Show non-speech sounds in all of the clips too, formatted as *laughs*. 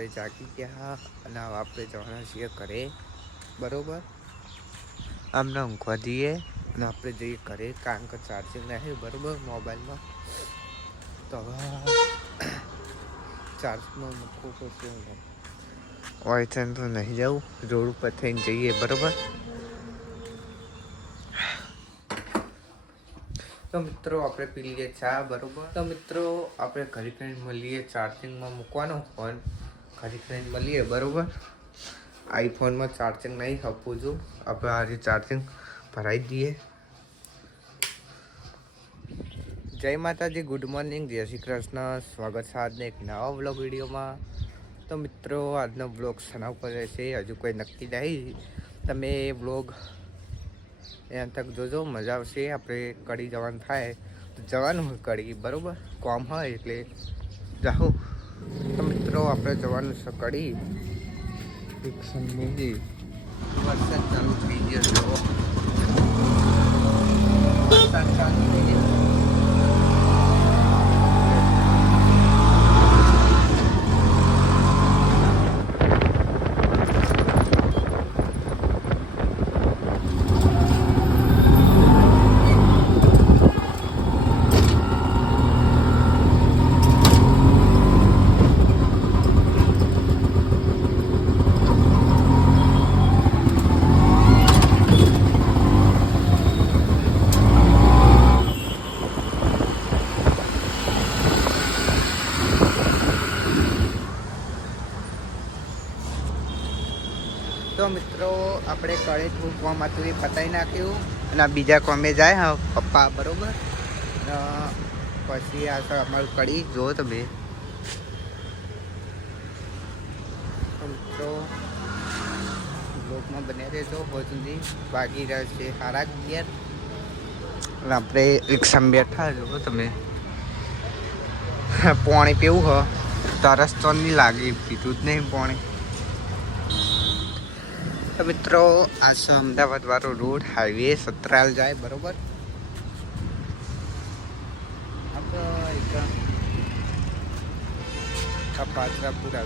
આપણે જાગી ગયા અને હવે આપણે જવાના છીએ ઘરે. બરોબર? આમને ઊંઘવા જઈએ અને આપણે જઈએ ઘરે, કારણ કે ચાર્જિંગ નહીં બરોબર? મોબાઈલમાં. તો હવે ચાર્જમાં મૂકવું પડશે હોય છે તો નહીં જવું. રોડ ઉપર થઈને જઈએ, બરોબર? તો મિત્રો, આપણે પી લઈએ ચા, બરોબર? તો મિત્રો, આપણે ઘરે કઈ મળીએ ચાર્જિંગમાં મૂકવાનો ફોન ઘરે ફ્રેન્ડ મળીએ બરોબર? આઈફોનમાં ચાર્જિંગ નહીં આપવું છું આપણે આજે ચાર્જિંગ ભરાઈ દઈએ. જય માતાજી ગુડ મોર્નિંગ જય શ્રી કૃષ્ણ. સ્વાગત છે આજના એક નવા બ્લોગ વિડીયોમાં. તો મિત્રો, આજનો બ્લોગ સના ઉપર રહેશે, હજુ કોઈ નક્કી નહીં. તમે બ્લોગ ત્યાં તક જોજો, મજા આવશે. આપણે કડી જવાનું થાય. તો જવાનું કડી, બરાબર? કોમ હોય એટલે તો મિત્રો, આપણે જવાનું છે કડી. એક સંદેજી વરસાદ ચાલુ થઈ ગયો છે વરસાદ ચાલુ થઈ ગયો. તો મિત્રો, આપણે કળે થોડું કોમ હતું એ પતાવી નાખ્યું અને બીજા કોમે જાય, હા, પપ્પા, બરાબર? પછી આ અમારું કડી જુઓ તમે. તો બ્લોકમાં બન્યા રહેજો હોય સુધી બાકી રહેશે સારા ગિયર અને આપણે રિક્ષામાં બેઠા, જુઓ તમે. પાણી પીવું, હ. તરસ તો નહીં લાગે, પીધું જ નહીં પોણી. તો મિત્રો આ છે અમદાવાદ વાળો રોડ હાઈવે સતરાલ જાય બરોબર? આપણે એક આ પૂરા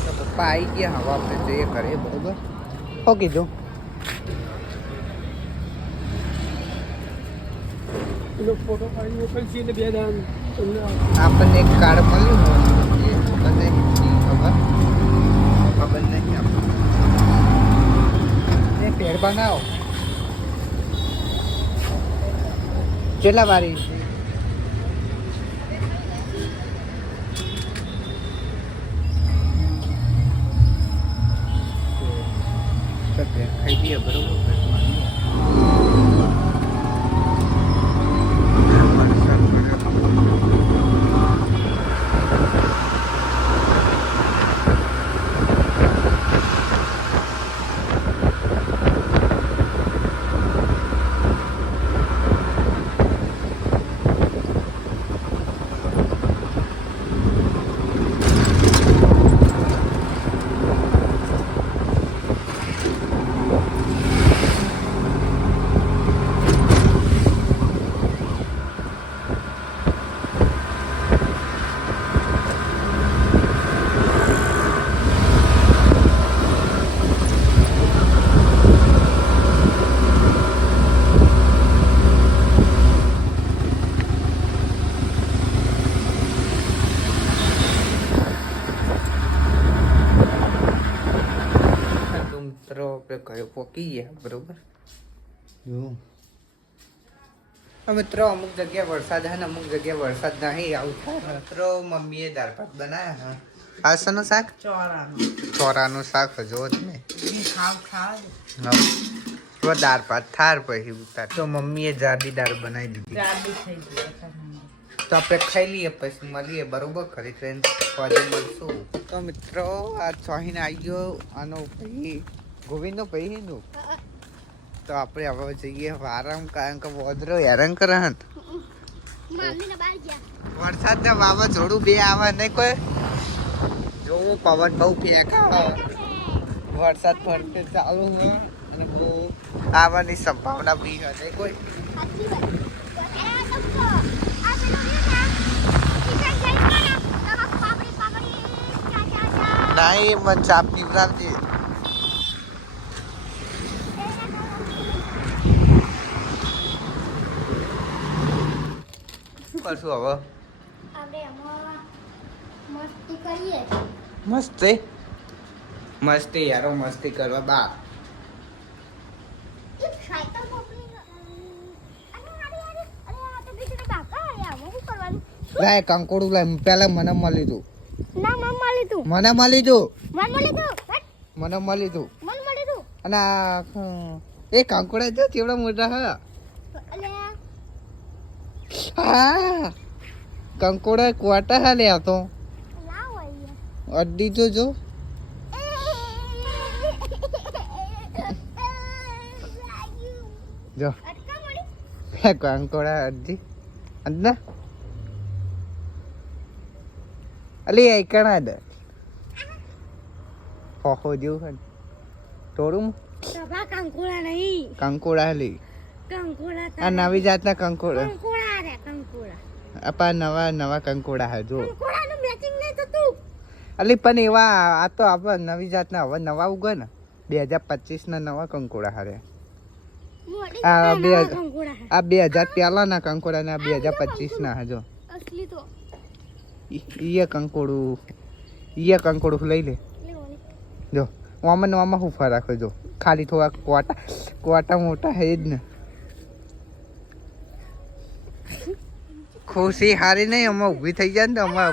તો પપ્પા આવી ગયા હવે આપણે જઈએ ઘરે બરોબર? હો કીધું? આપણને એક કાર્ડ મળ્યું હોય એ ખબર નહીં ખબર ખબર નહીં આપણને એ પેડ બનાવો. કેટલા વારી છે તો પેડ ખાઈ દઈએ બરોબર વરસાદ પડે તો મિત્રો આપણે ઘરે પહોંચી ગયા બરોબર? જો મિત્રો અમુક જગ્યાએ વરસાદ હે ને અમુક જગ્યાએ વરસાદ નહીં આવું થાય મિત્રો મમ્મીએ દાળ ભાત બનાવ્યા હા. આ શાનું શાક? ચોરાનું. ચોરાનું શાક જો તમે ખાવ ખાવ. દાળ ભાત થાર પછી ઉતાર. તો મમ્મીએ જાડી દાળ બનાવી દીધી. જાડી થઈ ગઈ તો આપણે ખાઈ લઈએ પછી મળીએ બરોબર? ખરી ટ્રેન પછી મળશું. તો મિત્રો આ ચોહીને આવી ગયો આનો ભાઈ ગોવિંદનો ભાઈ નું. તો આપણે હવે જઈએ આરામ કારણ કે વોદરો હેરાન કરે હન મામીને વરસાદ ને વાવાઝોડું બે આવે નહીં કોઈ. જોવું પવન બહુ ફેંકા વરસાદ ફરતે ચાલુ હોય અને બહુ આવવાની સંભાવના બી નહીં કોઈ. ના એ તો આ પેલો ને ના કિશન જઈ ગયા તમારા પાપડી પાપડી નહીં મને ચા પીવડાવજે શું કરશું હવે? મસ્તી મસ્તી? યારો મસ્તી કરવા બા લાય કંકોડું લાય પેલા મને મળી તું. ના મને મળી તું. મને મળી તું. મને મળી તું. મને મળી તું. મને મળી તું. અને એ કંકોડા જો કેવડા મોટા હા. હા. કંકોડા ક્વાટા હાલે આ તો. અડધી તો જો. જો *laughs* કંકોડા અડધી અંદર અલી એ કણા દે. હોહો જેવું તોડું કંકોડા નહીં. કંકોડા હલી કંકોડા આ નવી જાતના કંકોડા રે નવા નવા કંકોડા હે જો કંકુડાનું મેચિંગ નહીં થતું. અલી પણ એવા આ તો આપણે નવી જાતના હવે નવા ઉગે ને. બે હજાર પચીસ ના નવા કંકોડા હારે આ બે હે. આ બે હજાર પહેલાના કંકોડા ને બે હજાર પચીસ ના હે જો ઈએ કંકોડું ઈએ કંકોડું લઈ લે. જો આમાં આમાં શું ફરક જો. ખાલી થોડા કોટા કોટા મોટા હે જ ને. ખુશી હારી નહીં, અમે ઊભી થઈ જાય ને તો હલે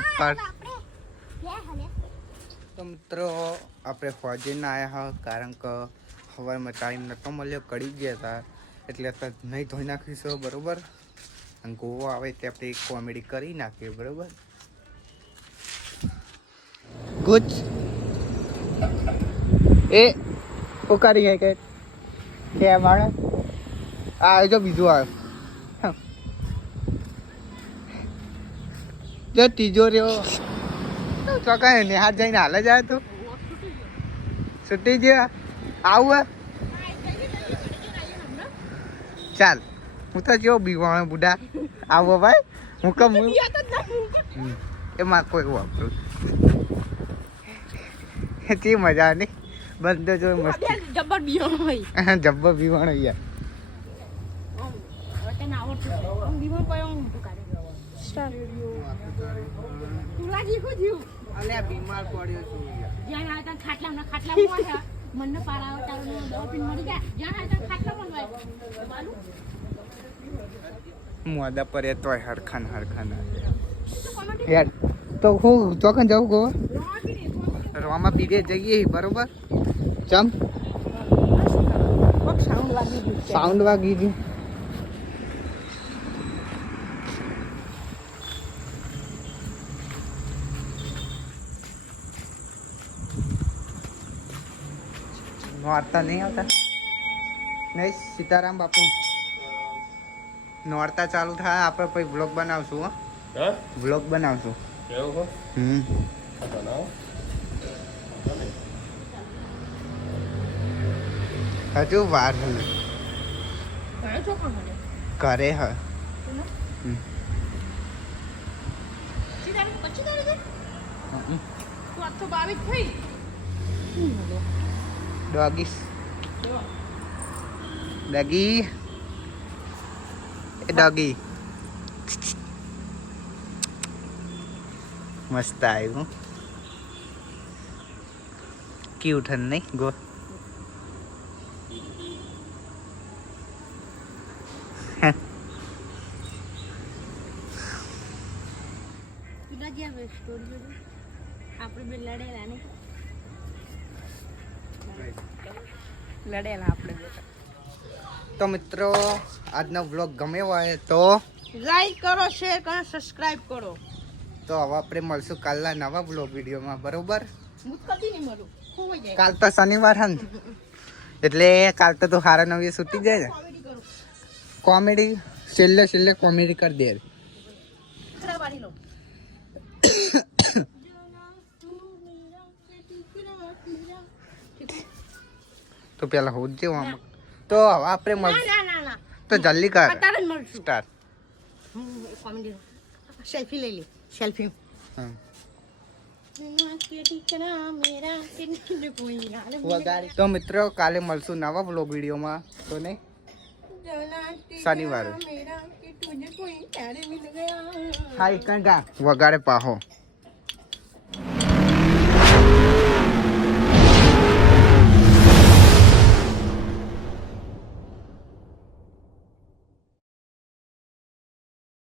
તો મિત્રો, આપણે ફોજીને આવ્યા હા, કારણ કે સવારમાં ટાઈમ નહોતો મળ્યો, કડી ગયા હતા એટલે અત્યારે નહીં ધોઈ નાખીશું, બરાબર? અને ગોવા આવે તે આપણે કોમેડી કરી નાખીએ, બરોબર? ગુજ. એ ઉકારી ગઈ કે માણસ આ જો બીજું આવે. જો ત્રીજો રહ્યો. તો કઈ નિહાર હાથ જઈને હાલે જાય તું. છૂટી ગયા. આવું ચાલ હું તો જો બીવાણો બુડા આવો ભાઈ હું કમ. એમાં કોઈ વાપરું તે મજા નહીં. બંધ જો મસ્તી. જબ્બર બિયાણો હોય. જબ્બો બીવાણો યાર. આવડતું હું કાઢે. તું લાગી જીવ અલ્યા બીમાર પડ્યો છું જ્યાં આવે ત્યાં ખાટલા ના ખાટલા મોઢા મને પારા આવે તારો દવા પીને મળી જાય. જ્યાં આવે ત્યાં ખાટલા પણ મોદા પર એ તોય હરખાન હરખાન. તો યાર તો હું ચોકન જાઉં ગોવા રોમા પીવે જઈએ બરોબર? ચમ? સાઉન્ડ વાગી ગયું સાઉન્ડ વાગી ગયું. નોરતા નહીં આવતા. નહીં સીતારામ બાપુ. નોરતા ચાલુ થાય આપણે પછી બ્લોગ બનાવશું હો. હા? બ્લોગ બનાવશું. એવું હમ. બનાવો. હજુ વાર કરે હ. હમ. પછી તો બાવીસ થઈ. ડોગીસ ડગી એ ડોગી મસ્ત આવ્યું ક્યુટ હન નહીં ગો તું જે સ્ટોરી આપણે બે લડેલા ને લડેલા આપણે તો મિત્રો આજનો વ્લોગ ગમે હોય તો લાઈક કરો શેર કરો સબસ્ક્રાઇબ કરો. તો હવે આપણે મળશું કાલના નવા વ્લોગ વિડીયોમાં બરોબર? હું કદી નહીં મળું. ખોવાઈ જાય કાલ તો શનિવાર હે એટલે કાલ તો તું હારા નવી છૂટી જાય ને. કોમેડી છેલ્લે છેલ્લે કોમેડી કરી દે. તો પેલા હોત આમ. તો હવે આપણે મળ તો જલ્દી કર. સ્ટાર જ સેલ્ફી લઈ લે. સેલ્ફી. તો મિત્રો કાલે મળશું નવા બ્લોગ વિડીયોમાં. તો ને શનિવારે. હા એક વગાડે પાહો.